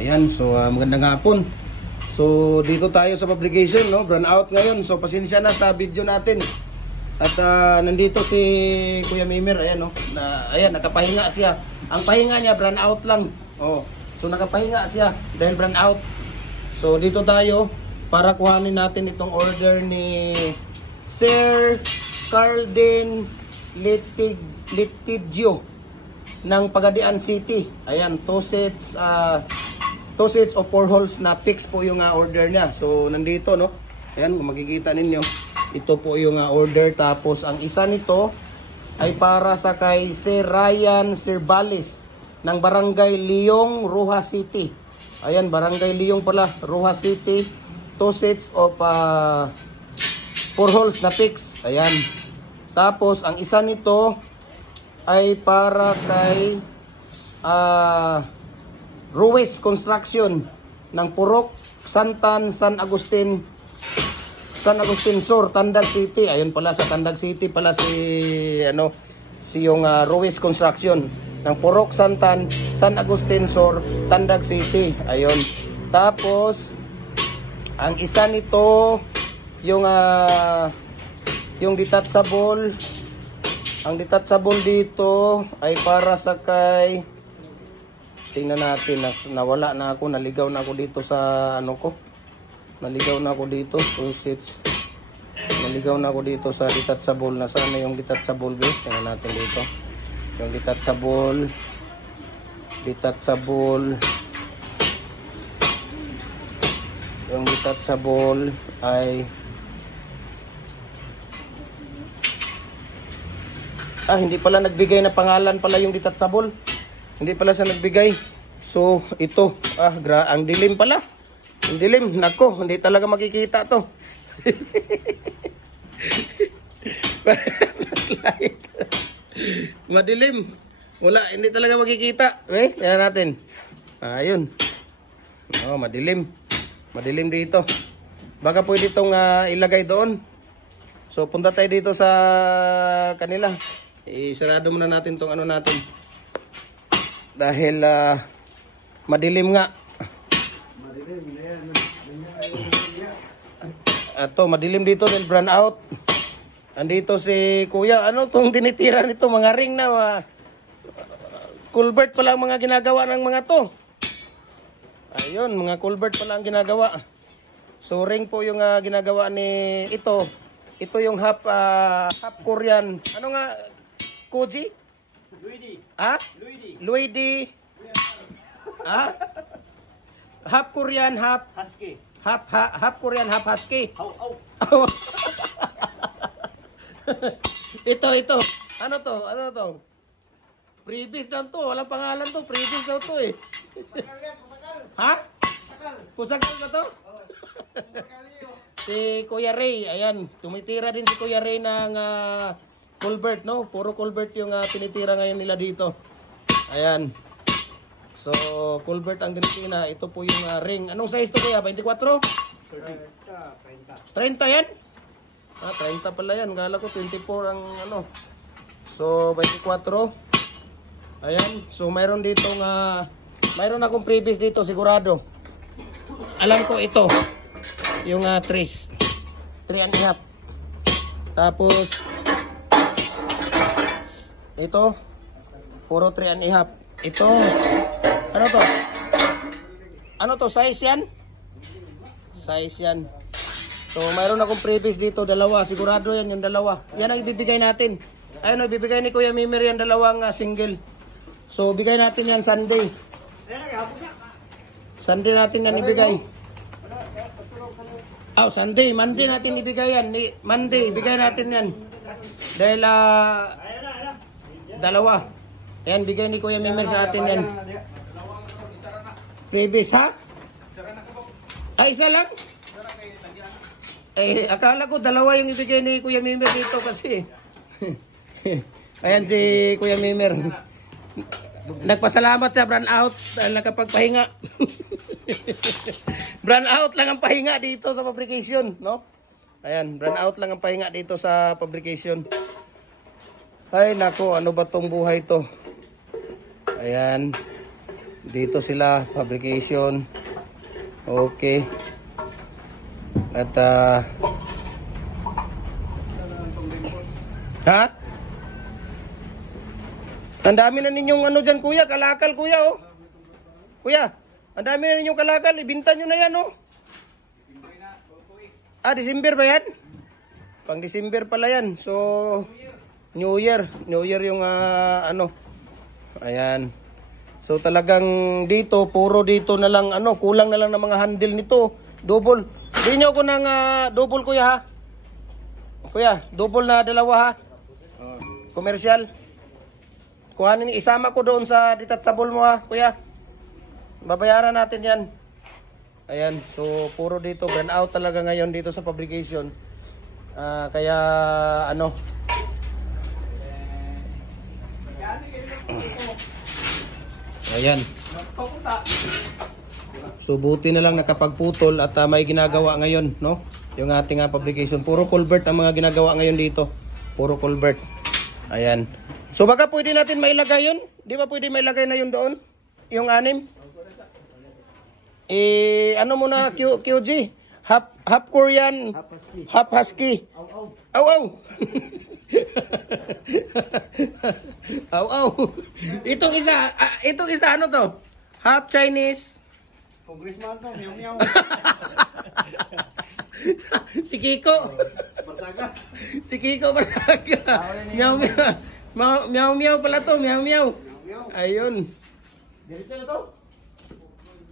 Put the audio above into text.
Ayan, so magandang hapon. So dito tayo sa publication, no? Brand out ngayon. So pasensya na sa video natin. At nandito si Kuya Mimer, ayan, no? Ayan, nakapahinga siya. Ang pahinga niya brand out lang. Oh. So nakapahinga siya dahil brand out. So dito tayo para kuhanin natin itong order ni Sir Carden Litigio ng Pagadian City. Ayan, 2 sets of 4 holes na fix po yung order niya. So nandito, no? Ayan, kung makikita ninyo, ito po yung order. Tapos ang isa nito ay para sa kay Sir Ryan Sirbales ng Barangay Leong, Rojas City. Ayan, Barangay Leong pala, Rojas City. 2 sets of 4 holes na fix. Ayan. Tapos ang isa nito ay para kay Ruiz Construction ng Purok, Santan, San Agustin Sur, Tandag City. Ayun pala, sa Tandag City pala si yung Ruiz Construction ng Purok, Santan, San Agustin Sur, Tandag City. Ayun. Tapos ang isa nito yung detachable. Ang detachable dito ay para sa kay, tingnan natin, nawala na ako, naligaw na ako dito sa naligaw na ako dito, 2 sets. Naligaw na ako dito sa detachable. Nasaan na yung detachable, guys? Tingnan natin dito. Yung detachable ay hindi pala nagbigay na pangalan pala yung detachable. Hindi pala siya nagbigay. So, ito. Ang dilim pala. Ang dilim. Nako, hindi talaga makikita to. Madilim. Wala, hindi talaga makikita. Tingnan natin. Ayun. Oh, madilim. Madilim dito. Baka pwede itong ilagay doon. So, punta tayo dito sa kanila. Isarado muna natin tong natin. Dahil madilim nga. Madilim dito dahil brand out. Andito si Kuya. Ano tong tinitira nito? Mga ring na culvert pala ang mga ginagawa ng mga to. Ayun, mga culvert pala ang ginagawa. So ring po yung ginagawa ni ito. Ito yung half Korean. Ano nga? Koji? Luigi. Luigi. Half Korean, half Husky. Half Korean, half Husky. Au. Ito. Ano to? Previous lang to. Walang pangalan to. Previous daw to eh. Ha? Pusakal ba to? Si Kuya Ray, ayan. Tumitira din si Kuya Ray ng culvert, no? Puro culvert yung tinitira ngayon nila dito. Ayan. So, culvert ang tinitina. Ito po yung ring. Anong size to Kuya? 24? 30 yan? 30 pala yan. Gala ko 24 ang So, 24. Ayan. So, mayroon ditong mayroon akong previous dito sigurado. Alam ko ito. Yung 3.5. Tapos ito puro 3.5. Ito ano to size yan? So mayroon akong previous dito, dalawa, sigurado yan yung dalawa. Yan ang ibibigay natin. Ayun, ibibigay ni Kuya Mimer yan, dalawang single. So bigay natin yan Sunday natin yan ibigay. Sunday, Monday natin ibigay yan. Monday, ibigay natin yan. Dahil dalawa. Ayan, bigay ni Kuya Mimer sa atin yan. Previous, ha? Isa lang? Akala ko dalawa yung ibigay ni Kuya Mimer dito kasi. Ayan si Kuya Mimer. Nagpasalamat sa brand out dahil nakapagpahinga. Brand out lang ang pahinga dito sa fabrication, no? Ayan, brand out lang ang pahinga dito sa fabrication. Ay nako, ano ba tong buhay to? Ayan. Dito sila, fabrication. Okay. At ha? Ang dami na ninyong ano dyan kuya, kalakal kuya oh. Kuya, ang dami na ninyong kalakal, ibinta nyo na yan oh. Ah, December ba yan? Pang December pala yan. So, New Year yung ano. Ayan. So talagang dito, puro dito na lang ano, kulang na lang ng mga handle nito. Double. Hindi nyo ko ng double kuya ha. Kuya, double na dalawa ha. Commercial. Kuhanin, isama ko doon sa detachable mo ha, kuya. Babayaran natin yan. Ayan, so puro dito, burn out talaga ngayon dito sa fabrication. Kaya ano. Ayan. So buti na lang nakapagputol at may ginagawa ngayon, no? Yung ating fabrication. Puro culvert ang mga ginagawa ngayon dito. Puro culvert. Ayan. So baka pwede natin mailagay yun? Di ba pwede mailagay na yun doon? Yung 6? Ano muna QG? Half Korean, half husky. Aw aw. Aw aw. Itong isa ano to? Half Chinese. Congressman to, meow meow. Si Kiko. Barsaga. Si Kiko Barsaga. Meow meow. Meow meow pala to, meow meow. Ayun. Dito na to.